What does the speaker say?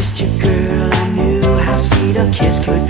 kissed you, girl, I knew how sweet a kiss could